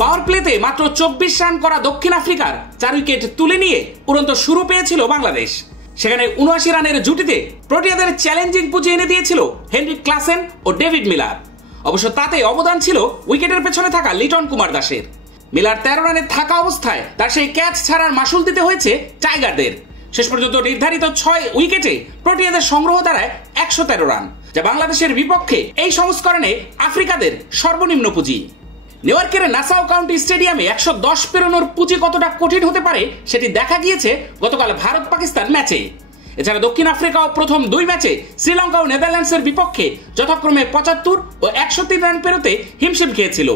পাওয়ার প্লেতে মাত্র 24 রান করা দক্ষিণ আফ্রিকার 4 উইকেট তুলে নিয়ে উড়ন্ত শুরু পেয়েছিল বাংলাদেশ। সেখানে 79 রানের জুটিতে প্রোটিয়াদের চ্যালেঞ্জিং পুঁজি এনে দিয়েছিল হেনরিক ক্লাসেন ও ডেভিড মিলার। অবশ্য তাতে অবদান ছিল উইকেটের পেছনে থাকা লিটন কুমার দাসের। মিলার 13 রানে থাকা অবস্থায় তার সেই ক্যাচ ছাড়ার মাসুল দিতে হয়েছে টাইগারদের। শেষ পর্যন্ত নির্ধারিত 6 উইকেটে প্রোটিয়াদের সংগ্রহ দাঁড়ায় 113 রান, যা বাংলাদেশের বিপক্ষে এই সংস্করণে আফ্রিকাদের সর্বনিম্ন পুঁজি। নিউ ইয়র্কের নাসাউ কাউন্টি স্টেডিয়ামে 110 পেরোনোর পুঁজি কতটা কঠিন হতে পারে সেটি দেখা গিয়েছে গতকাল ভারত পাকিস্তান ম্যাচে। এছাড়া দক্ষিণ আফ্রিকাও প্রথম 2 ম্যাচে শ্রীলঙ্কা ও নেদারল্যান্ডসের বিপক্ষে যথাক্রমে 75 ও 103 রান পেরোতে হিমশিম খেয়েছিল।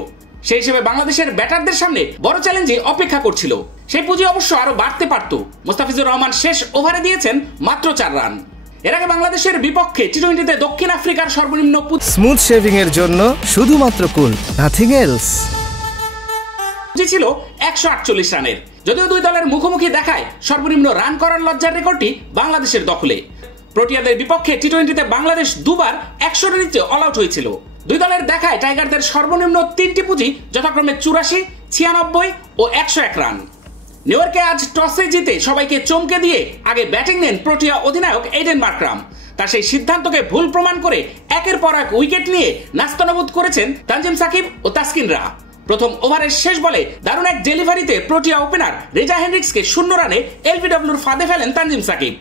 সেই হিসেবে বাংলাদেশের ব্যাটারদের সামনে বড় চ্যালেঞ্জে অপেক্ষা করছিল। সেই পুঁজি অবশ্য আরো বাড়তে পারত। মুস্তাফিজুর রহমান শেষ ওভারে দিয়েছেন মাত্র 4 রান। এর আগে বাংলাদেশের বিপক্ষে টি-20তে দক্ষিণ আফ্রিকার সর্বনিম্ন স্মুথ শেভিং এর জন্য শুধুমাত্র কুল, নাথিং এলস পুঁজি ছিল 148 রানের। যদিও দুই দলের মুখোমুখি দেখায় সর্বনিম্ন রান করার লজ্জার রেকর্ডটি বাংলাদেশের দখলে। প্রোটিয়াদের বিপক্ষে টি-20তে বাংলাদেশ দুবার 100 রানের নিচে অল আউট হয়েছিল। দুই দলের দেখায় টাইগারদের সর্বনিম্ন 3টি পুঁজি যথাক্রমে 84, 96 ও 101 রান। নিউ ইয়র্কে আজ টসে জিতে সবাইকে চমকে দিয়ে আগে ব্যাটিং নেন প্রোটিয়া অধিনায়ক এইডেন মার্করাম। তার সেই সিদ্ধান্তকে ভুল প্রমাণ করে একের পর এক উইকেট নিয়ে নাস্তানাবুদ করেছেন তানজিম সাকিব ও তাসকিনরা। প্রথম ওভারের শেষ বলে দারুণ এক ডেলিভারিতে প্রোটিয়া ওপেনার রেজা হেনরিক্সকে 0 রানে এলবিডব্লিউর ফাঁদে ফেলেন তানজিম সাকিব।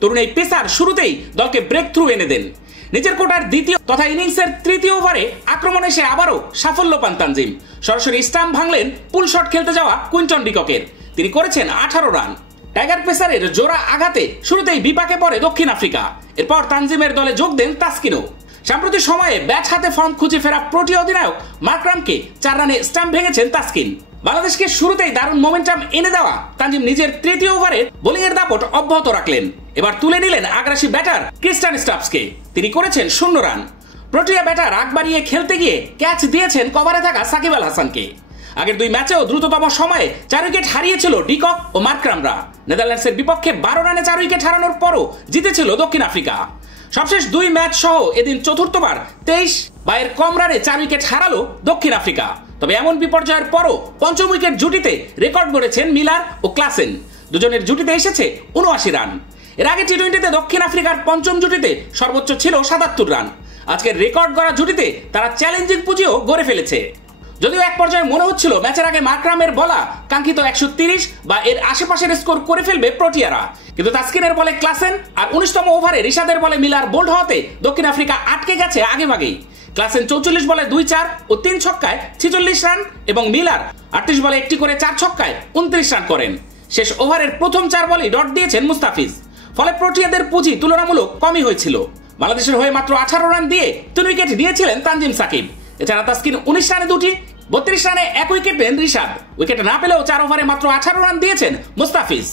তরুণ এই পেসার শুরুতেই দলকে ব্রেক থ্রু এনে দেন। নিজের কোটার দ্বিতীয় তথা ইনিংসের 3য় ওভারে আক্রমণে এসে আবারও সাফল্য পান তানজিম। সরাসরি স্টাম্প ভাঙলেন পুল শট খেলতে যাওয়া কুইন্টন ডিককের। তিনি করেছেন 18 রান। টাইগার পেসারের জোড়া আঘাতে শুরুতেই বিপাকে পড়ে দক্ষিণ আফ্রিকা। এরপর তানজিমের দলে যোগ দেন তাসকিনও। সাম্প্রতিক সময়ে ব্যাট হাতে ফর্ম খুঁজে ফেরা প্রোটিয়া অধিনায়ক মার্করামকে 4 রানে স্টাম্প ভেঙেছেন তাসকিন। বাংলাদেশকে শুরুতেই দারুণ মোমেন্টাম এনে দেওয়া তানজিম নিজের 3য় ওভারে বোলিং এর দাপট অব্যাহত রাখলেন। এবার তুলে নিলেন আগ্রাসী ব্যাটার ক্রিস্টান স্টাপসকে। তিনি করেছেন 0 রান। প্রোটিয়া ব্যাটার আগ বাড়িয়ে খেলতে গিয়ে ক্যাচ দিয়েছেন কভারে থাকা সাকিব আল হাসানকে। আগের 2 ম্যাচেও দ্রুততম সময়ে 4 উইকেট হারিয়েছিল ডিকক ও মার্করামরা। নেদারল্যান্ডসের বিপক্ষে 12 রানে 4 উইকেট হারানোর পরও জিতেছিল দক্ষিণ আফ্রিকা। সবশেষ 2 ম্যাচ সহ এদিন চতুর্থবার 23 বা এর কম রানে 4 উইকেট হারালো দক্ষিণ আফ্রিকা। তবে এমন বিপর্যয়ের পরও পঞ্চম উইকেট জুটিতে রেকর্ড গড়েছেন মিলার ও ক্লাসেন। দুজনের জুটিতে এসেছে 79 রান। এর আগে টি-20তে দক্ষিণ আফ্রিকার পঞ্চম জুটিতে সর্বোচ্চ ছিল 77 রান। আজকের রেকর্ড গড়া জুটিতে তারা চ্যালেঞ্জিং পুঁজিও গড়ে ফেলেছে। যদিও এক পর্যায়ে মনে হচ্ছিল ম্যাচের আগে মার্করামের বলা কাঙ্ক্ষিত 130 বা এর আশেপাশের স্কোর করে ফেলবে প্রোটিয়ারা, কিন্তু তাসকিনের বলে ক্লাসেন আর 19তম ওভারে রিশাদের বলে মিলার বোল্ড হওয়াতে দক্ষিণ আফ্রিকা আটকে গেছে আগেভাগেই। ক্লাসেন 44 বলে 2-4 ও 3 ছক্কায় 46 রান এবং মিলার 38 বলে 1টি করে 4 ছক্কায় 29 রান করেন। শেষ ওভারের প্রথম 4 বলেই ডট দিয়েছেন মুস্তাফিজ। ফলে প্রোটিয়াদের পুঁজি তুলনামূলক কমই হয়েছিল। বাংলাদেশের হয়ে মাত্র 18 রান দিয়ে 3 উইকেট নিয়েছিলেন তানজিম সাকিব। এছাড়া তাসকিন 19 রানে 2টি, 32 রানে 1 উইকেট নেন রিশাদ। উইকেট না পেলেও 4 ওভারে মাত্র 18 রান দিয়েছেন মুস্তাফিজ।